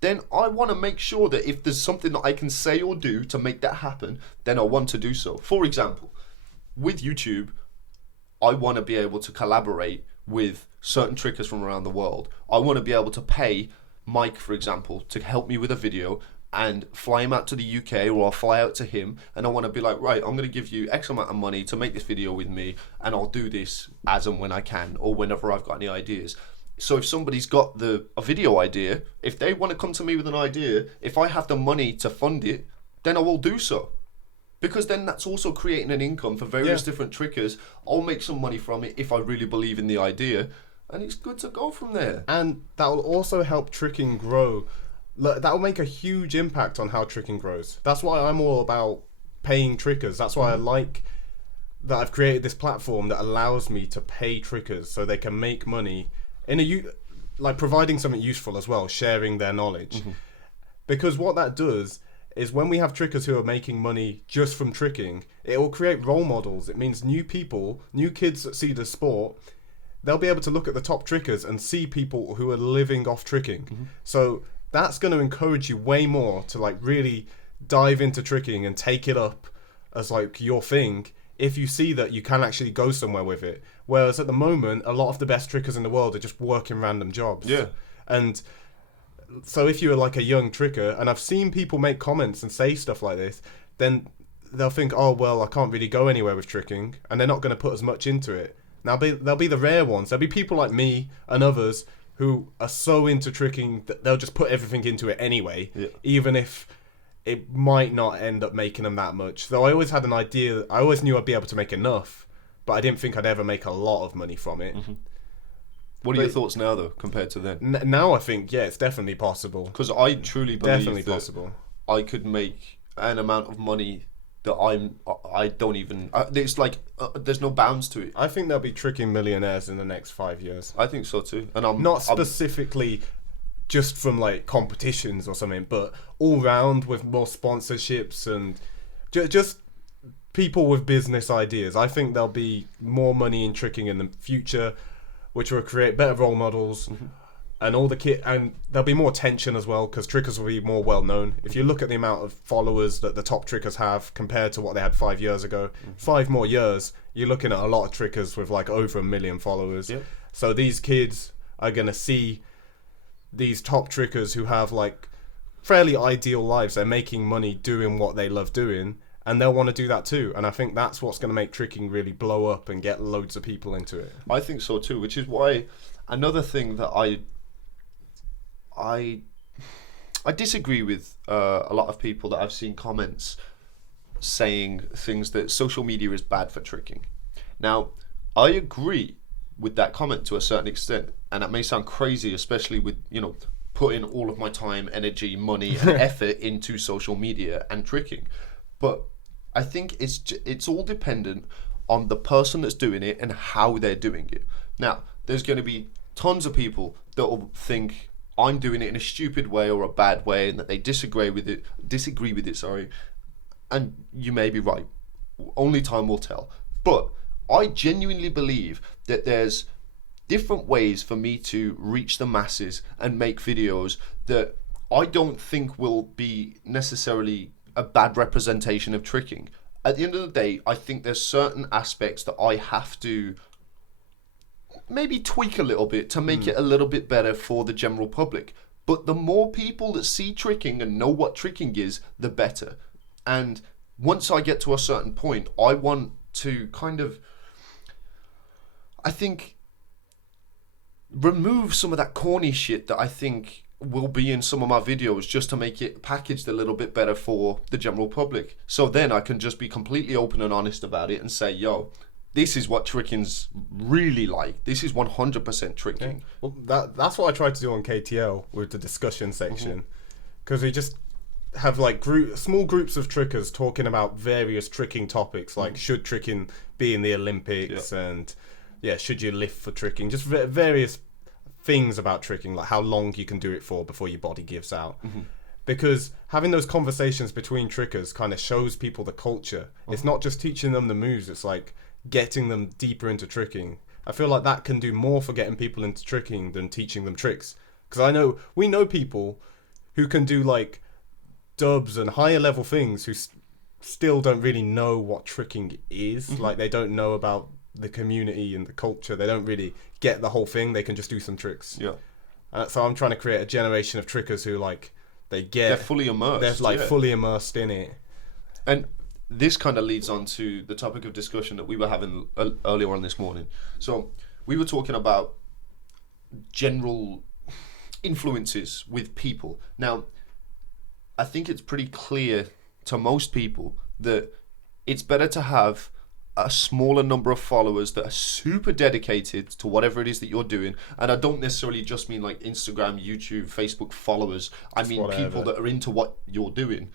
then I want to make sure that if there's something that I can say or do to make that happen, then I want to do so. For example, with YouTube, I want to be able to collaborate with certain trickers from around the world. I want to be able to pay Mike, for example, to help me with a video and fly him out to the UK, or I'll fly out to him, and I want to be like, right, I'm going to give you X amount of money to make this video with me, and I'll do this as and when I can, or whenever I've got any ideas. So if somebody's got a video idea, if they want to come to me with an idea, if I have the money to fund it, then I will do so. Because then that's also creating an income for various different trickers. I'll make some money from it if I really believe in the idea, and it's good to go from there. And that will also help tricking grow. That will make a huge impact on how tricking grows. That's why I'm all about paying trickers. That's why I like that I've created this platform that allows me to pay trickers so they can make money in like providing something useful as well, sharing their knowledge. Because what that does is when we have trickers who are making money just from tricking, it will create role models. It means new people, new kids that see the sport, they'll be able to look at the top trickers and see people who are living off tricking. So that's going to encourage you way more to like really dive into tricking and take it up as like your thing, if you see that you can actually go somewhere with it. Whereas at the moment, a lot of the best trickers in the world are just working random jobs. Yeah. And so if you're like a young tricker, and I've seen people make comments and say stuff like this, then they'll think, oh, well, I can't really go anywhere with tricking, and they're not going to put as much into it. Now, there'll be the rare ones. There'll be people like me and others who are so into tricking that they'll just put everything into it anyway, even if it might not end up making them that much. Though I always had an idea, I always knew I'd be able to make enough, but I didn't think I'd ever make a lot of money from it. What are your thoughts now, though, compared to then? Now I think, yeah, it's definitely possible. Because I truly believe Definitely that possible. I could make an amount of money that I don't even... it's like, there's no bounds to it. I think there'll be tricking millionaires in the next 5 years. I think so too. And I'm Not specifically just from like competitions or something, but all round with more sponsorships and just people with business ideas. I think there'll be more money in tricking in the future, which will create better role models, and all the and there'll be more attention as well, because trickers will be more well known. If you look at the amount of followers that the top trickers have compared to what they had 5 years ago, 5 more years, you're looking at a lot of trickers with like over 1 million followers. So these kids are gonna see these top trickers who have like fairly ideal lives. They're making money doing what they love doing, and they'll want to do that too. And I think that's what's going to make tricking really blow up and get loads of people into it. I think so too, which is why another thing that I disagree with a lot of people that I've seen comments saying things that social media is bad for tricking. Now, I agree with that comment to a certain extent, and that may sound crazy, especially with, you know, putting all of my time, energy, money and effort into social media and tricking. But I think it's all dependent on the person that's doing it and how they're doing it. Now, there's going to be tons of people that will think I'm doing it in a stupid way or a bad way, and that they disagree with it, and you may be right. Only time will tell. But I genuinely believe that there's different ways for me to reach the masses and make videos that I don't think will be necessarily a bad representation of tricking. At the end of the day, I think there's certain aspects that I have to maybe tweak a little bit to make it a little bit better for the general public. But the more people that see tricking and know what tricking is, the better. And once I get to a certain point, I want to kind of, I think, remove some of that corny shit that I think will be in some of my videos, just to make it packaged a little bit better for the general public. So then I can just be completely open and honest about it and say, yo, this is what tricking's really like. This is 100% tricking. Well, that's what I tried to do on KTL with the discussion section, because we just have like small groups of trickers talking about various tricking topics, like should tricking be in the Olympics, and should you lift for tricking, just various things about tricking, like how long you can do it for before your body gives out. Because having those conversations between trickers kind of shows people the culture. It's not just teaching them the moves, it's like getting them deeper into tricking. I feel like that can do more for getting people into tricking than teaching them tricks. Because we know people who can do like dubs and higher level things who still don't really know what tricking is. Like they don't know about the community and the culture. They don't really get the whole thing. They can just do some tricks. So I'm trying to create a generation of trickers who like they're fully immersed. They're like fully immersed in it. And this kind of leads on to the topic of discussion that we were having earlier on this morning. So we were talking about general influences with people. Now, I think it's pretty clear to most people that it's better to have a smaller number of followers that are super dedicated to whatever it is that you're doing. And I don't necessarily just mean like Instagram, YouTube, Facebook followers. I mean people that are into what you're doing.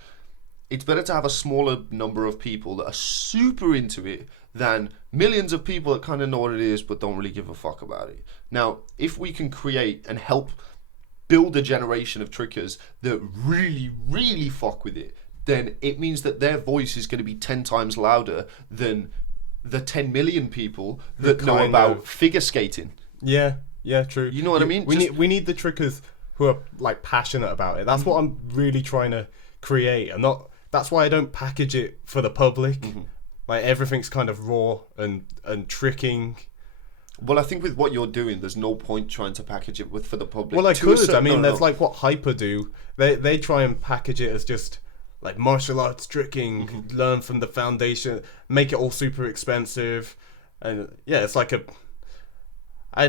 It's better to have a smaller number of people that are super into it than millions of people that kind of know what it is but don't really give a fuck about it. Now, if we can create and help build a generation of trickers that really, really fuck with it, then it means that their voice is going to be 10 times louder than the 10 million people that know about figure skating. Yeah, true. You know what I mean? We need the trickers who are like passionate about it. That's what I'm really trying to create. That's why I don't package it for the public. Like everything's kind of raw and tricking. Well, I think with what you're doing, there's no point trying to package it for the public. Well, I could. I mean, that's like what Hyper do. They try and package it as just like martial arts tricking, learn from the foundation, make it all super expensive, and it's like a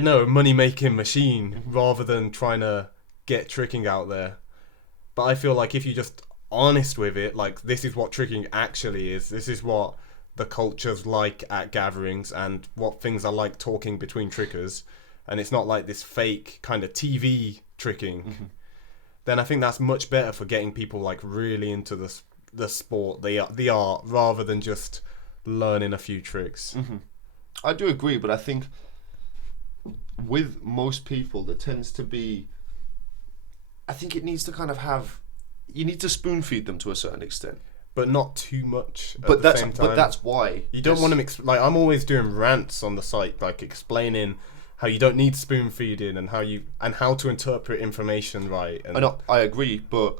money-making machine rather than trying to get tricking out there. But I feel like if you're just honest with it, like this is what tricking actually is, this is what the culture's like at gatherings and what things are like talking between trickers, and it's not like this fake kind of TV tricking, then I think that's much better for getting people like really into the sport, the art, rather than just learning a few tricks. I do agree, but I think with most people there tends to be, I think it needs to kind of have, you need to spoon feed them to a certain extent, but not too much at the same time. But that's why you don't want them like I'm always doing rants on the site, like explaining how you don't need spoon feeding and how to interpret information right. And I agree, but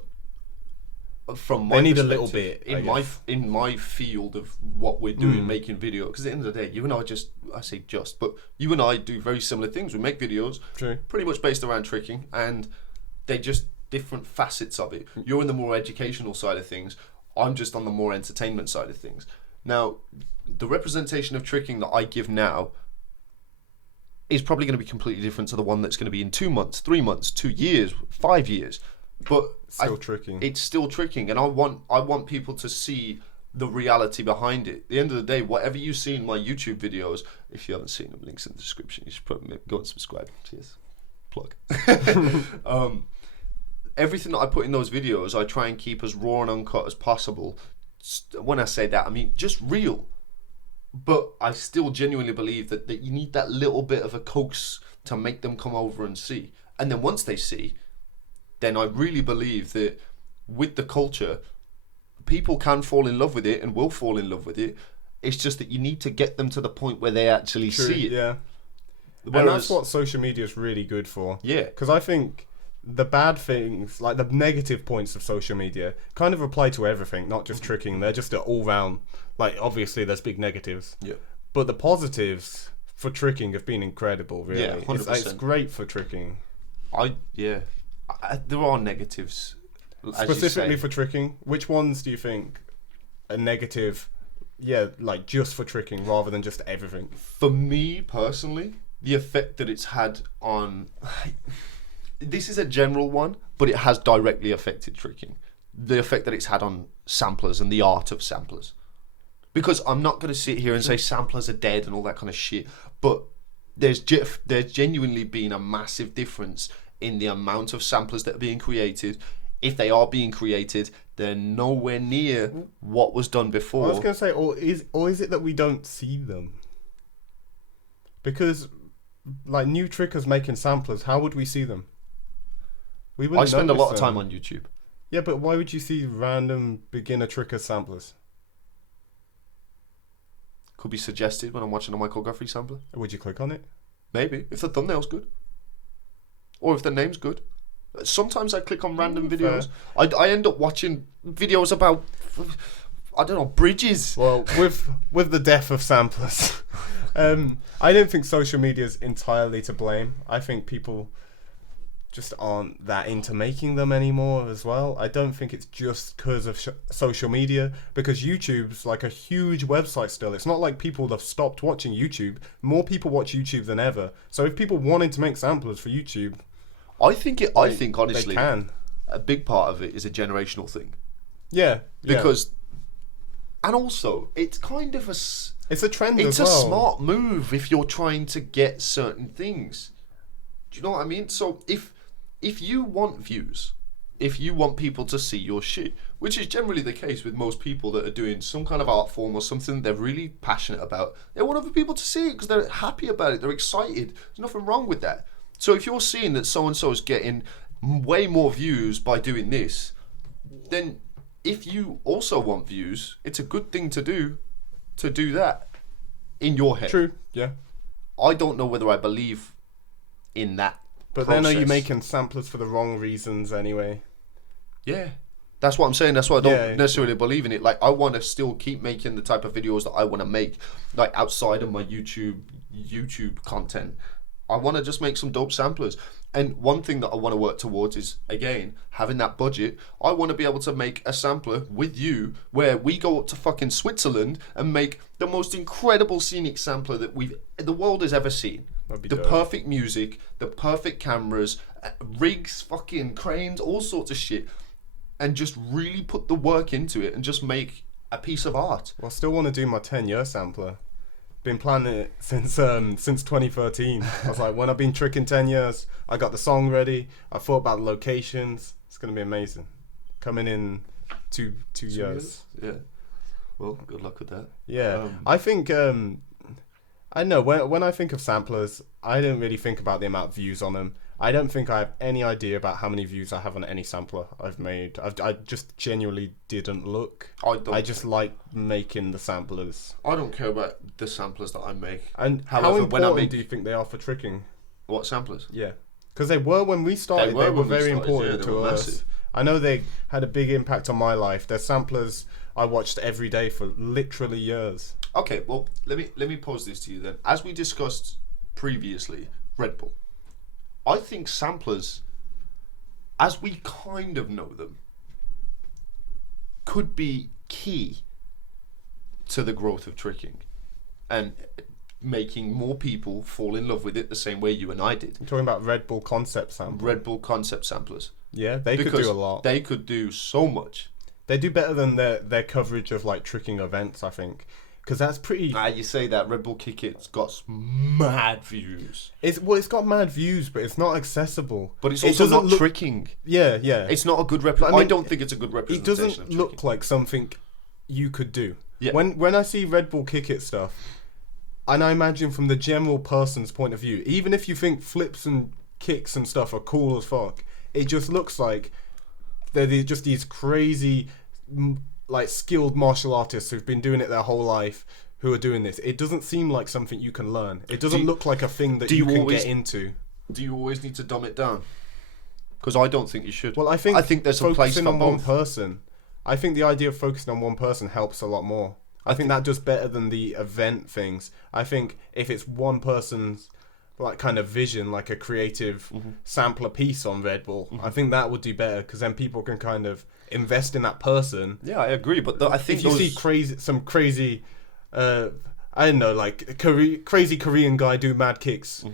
from my they need a little bit in my field of what we're doing, making video. Because at the end of the day, you and you and I do very similar things. We make videos, pretty much based around tricking, and they just different facets of it. You're in the more educational side of things. I'm just on the more entertainment side of things. Now, the representation of tricking that I give now is probably going to be completely different to the one that's going to be in 2 months, 3 months, 2 years, 5 years. But tricking. It's still tricking, and I want people to see the reality behind it. At the end of the day, whatever you see in my YouTube videos, if you haven't seen them, links in the description. You should go and subscribe. Cheers. Plug. Everything that I put in those videos, I try and keep as raw and uncut as possible. When I say that, I mean just real. But I still genuinely believe that you need that little bit of a coax to make them come over and see. And then once they see, then I really believe that with the culture, people can fall in love with it and will fall in love with it. It's just that you need to get them to the point where they actually see it. Yeah. And that's what social media is really good for. Yeah. Because I think the bad things, like the negative points of social media, kind of apply to everything, not just tricking. They're just all round. Like, obviously, there's big negatives. Yeah. But the positives for tricking have been incredible, really. Yeah, 100%. It's great for tricking. There are negatives. Specifically for tricking, which ones do you think are negative, like just for tricking rather than just everything? For me, personally, the effect that it's had on... This is a general one, but it has directly affected tricking. The effect that it's had on samplers and the art of samplers. Because I'm not going to sit here and say samplers are dead and all that kind of shit, but there's genuinely been a massive difference in the amount of samplers that are being created. If they are being created, they're nowhere near what was done before. I was going to say, or is it that we don't see them? Because, like, new trickers making samplers, how would we see them? We wouldn't I spend a lot of notice them. time on YouTube. Yeah, but why would you see random beginner tricker samplers? Could be suggested when I'm watching a Michael Guthrie sampler. Would you click on it? Maybe, if the thumbnail's good. Or if the name's good. Sometimes I click on random videos. I end up watching videos about, I don't know, bridges. Well, with the death of samplers, I don't think social media is entirely to blame. I think people just aren't that into making them anymore as well. I don't think it's just because of social media, because YouTube's like a huge website still. It's not like people have stopped watching YouTube. More people watch YouTube than ever. So if people wanted to make samplers for YouTube, I think honestly, they can. A big part of it is a generational thing. Yeah. Because, and also, it's kind of it's a trend it's as well. a smart move if you're trying to get certain things. Do you know what I mean? So if you want views, if you want people to see your shit, which is generally the case with most people that are doing some kind of art form or something they're really passionate about, they want other people to see it because they're happy about it, they're excited. There's nothing wrong with that. So if you're seeing that so-and-so is getting way more views by doing this, then if you also want views, it's a good thing to do that in your head. True, yeah. I don't know whether I believe in that But process. then are you making samplers for the wrong reasons anyway? Yeah. That's what I'm saying. That's why I don't Yeah. necessarily believe in it. Like, I want to still keep making the type of videos that I want to make, like outside of my YouTube content. I want to just make some dope samplers. And one thing that I want to work towards is, again, having that budget. I want to be able to make a sampler with you where we go up to fucking Switzerland and make the most incredible scenic sampler that the world has ever seen. That'd be The dope. perfect music, the perfect cameras, rigs, fucking cranes, all sorts of shit. And just really put the work into it and just make a piece of art. Well, I still want to do my 10-year sampler. Been planning it since 2013. I was like, when I've been tricking 10 years, I got the song ready. I thought about the locations. It's gonna be amazing. Coming in two years. Yeah. Well, good luck with that. Yeah, I think I know when I think of samplers, I don't really think about the amount of views on them. I don't think I have any idea about how many views I have on any sampler I've made. I just genuinely didn't look. I just like making the samplers. I don't care about the samplers that I make. And However, how when I important make- do you think they are for tricking? What samplers? Yeah, because they were when we started. They were when we very started, important yeah, they to were us. massive. I know they had a big impact on my life. They're samplers I watched every day for literally years. Okay, well, let me pose this to you then. As we discussed previously, Red Bull. I think samplers, as we kind of know them, could be key to the growth of tricking and making more people fall in love with it the same way you and I did. I'm talking about Red Bull concept sampler. Red Bull concept samplers. Yeah, they could Because do a lot. They could do so much. They do better than their coverage of like tricking events, I think, because that's pretty. You say that Red Bull Kick It's got mad views, It's got mad views, but it's not accessible. but it's It also doesn't not look- tricking. Yeah. It's not a good But I representation. I mean, don't think it's a good It representation. doesn't of look tricking. like something you could do. Yeah. When I see Red Bull Kick It stuff, and I imagine from the general person's point of view, even if you think flips and kicks and stuff are cool as fuck, it just looks like they're just these crazy, like skilled martial artists who've been doing it their whole life who are doing this. It doesn't seem like something you can learn. It doesn't look like a thing that you can always- get into. Do you always need to dumb it down? Because I don't think you should. Well, I think there's a place focusing for on one both. person. I think the idea of focusing on one person helps a lot more. I think that does better than the event things. I think if it's one person's like kind of vision, like a creative sampler piece on Red Bull, I think that would do better because then people can kind of invest in that person. Yeah, I agree. But I think If you see some crazy, I don't know, like crazy Korean guy do mad kicks,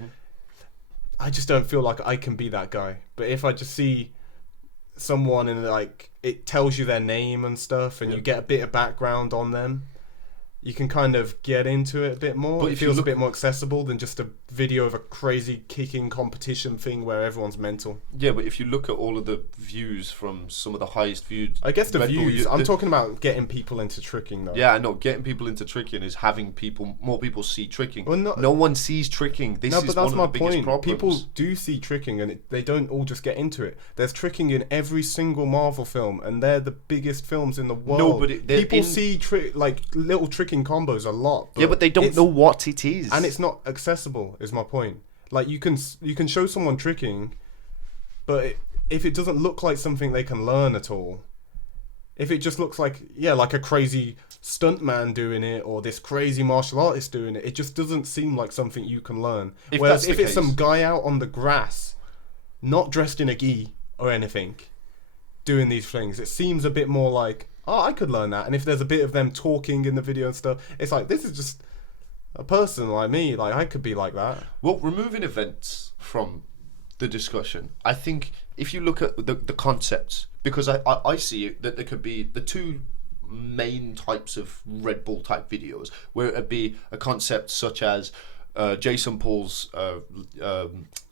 I just don't feel like I can be that guy. But if I just see someone and like it tells you their name and stuff, and you get a bit of background on them, you can kind of get into it a bit more. But It if you feels a look- bit more accessible than just a video of a crazy kicking competition thing where everyone's mental. Yeah, but if you look at all of the views from some of the highest viewed, I guess the Red Bull, views. I'm talking about getting people into tricking though. Yeah, I know. Getting people into tricking is having more people see tricking. Well, no one sees tricking. This No, is but one that's of my the biggest point. problems. People do see tricking, and they don't all just get into it. There's tricking in every single Marvel film, and they're the biggest films in the world. No, but people see like little tricking combos a lot. yeah, but they don't know what it is, and it's not accessible. Is my point. Like you can show someone tricking, but if it doesn't look like something they can learn at all, if it just looks like like a crazy stuntman doing it or this crazy martial artist doing it, it just doesn't seem like something you can learn. Whereas if it's some guy out on the grass, not dressed in a gi or anything, doing these things, it seems a bit more like, oh, I could learn that. And if there's a bit of them talking in the video and stuff, it's like, this is just a person like me. Like, I could be like that. Well, removing events from the discussion, I think if you look at the concepts, because I see it, that there could be the two main types of Red Bull type videos, where it'd be a concept such as Jason Paul's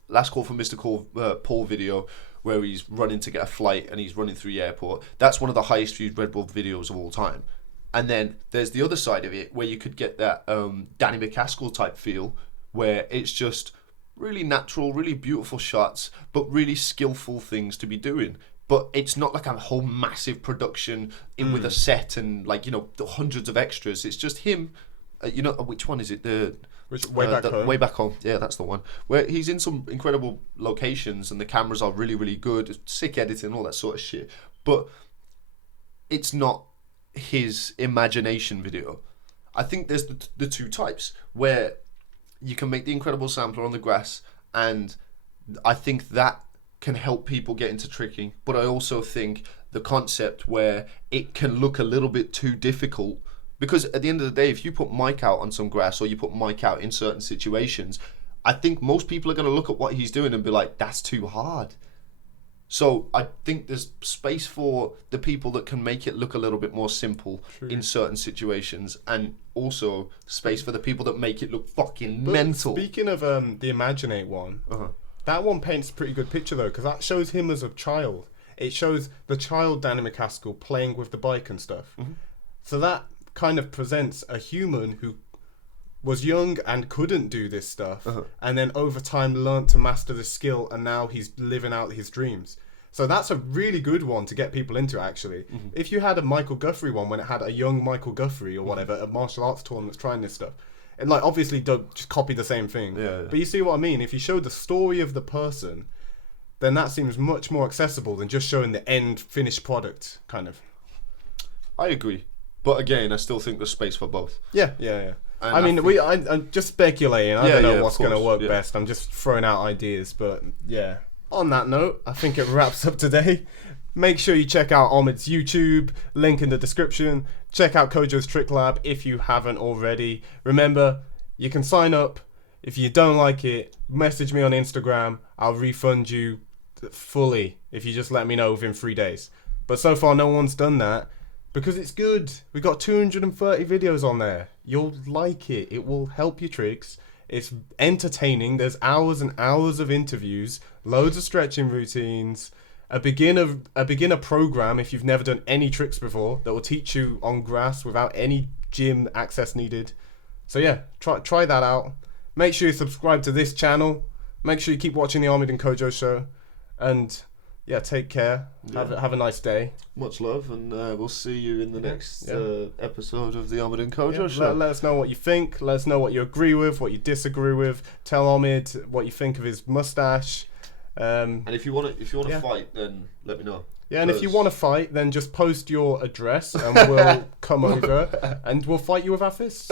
Last Call for Mr. Paul video, where he's running to get a flight and he's running through the airport. That's one of the highest viewed Red Bull videos of all time. And then there's the other side of it, where you could get that Danny McCaskill type feel, where it's just really natural, really beautiful shots, but really skillful things to be doing. But it's not like a whole massive production with a set and the hundreds of extras. It's just him. Which one is it? Way Back Home. Yeah, that's the one. Where he's in some incredible locations and the cameras are really, really good. Sick editing, all that sort of shit. But it's not his imagination video. I think there's the two types, where you can make the incredible sampler on the grass, and I think that can help people get into tricking. But I also think the concept where it can look a little bit too difficult, because at the end of the day, if you put Mike out on some grass or you put Mike out in certain situations, I think most people are going to look at what he's doing and be like, that's too hard. So I think there's space for the people that can make it look a little bit more simple in certain situations, and also space for the people that make it look fucking mental. Speaking of the Imaginate one, that one paints a pretty good picture though, because that shows him as a child. It shows the child Danny McCaskill playing with the bike and stuff. So that kind of presents a human who was young and couldn't do this stuff, and then over time learnt to master the skill, and now he's living out his dreams. So that's a really good one to get people into, actually. If you had a Michael Guthrie one, when it had a young Michael Guthrie or whatever at martial arts tournaments trying this stuff, and like obviously don't just copy the same thing. Yeah. But you see what I mean? If you show the story of the person, then that seems much more accessible than just showing the end finished product, kind of. I agree. But again, I still think there's space for both. Yeah. And I mean, I'm just speculating. I don't know what's going to work yeah. best. I'm just throwing out ideas. But yeah. On that note, I think it wraps up today. Make sure you check out Omid's YouTube, link in the description. Check out Kojo's Trick Lab if you haven't already. Remember, you can sign up. If you don't like it, message me on Instagram. I'll refund you fully if you just let me know within 3 days. But so far, no one's done that. Because it's good. We got 230 videos on there. You'll like it. It will help your tricks. It's entertaining. There's hours and hours of interviews, loads of stretching routines, a beginner program if you've never done any tricks before that will teach you on grass without any gym access needed. So yeah, try that out. Make sure you subscribe to this channel. Make sure you keep watching the Omid and Kojo show. And yeah, take care. Have a nice day. Much love, and we'll see you in the next episode of the Omid and Kojo show. Let us know what you think. Let us know what you agree with, what you disagree with. Tell Omid what you think of his mustache. And if you want to fight, then let me know. Yeah, and if you want to fight, then just post your address, and we'll come over and we'll fight you with our fists.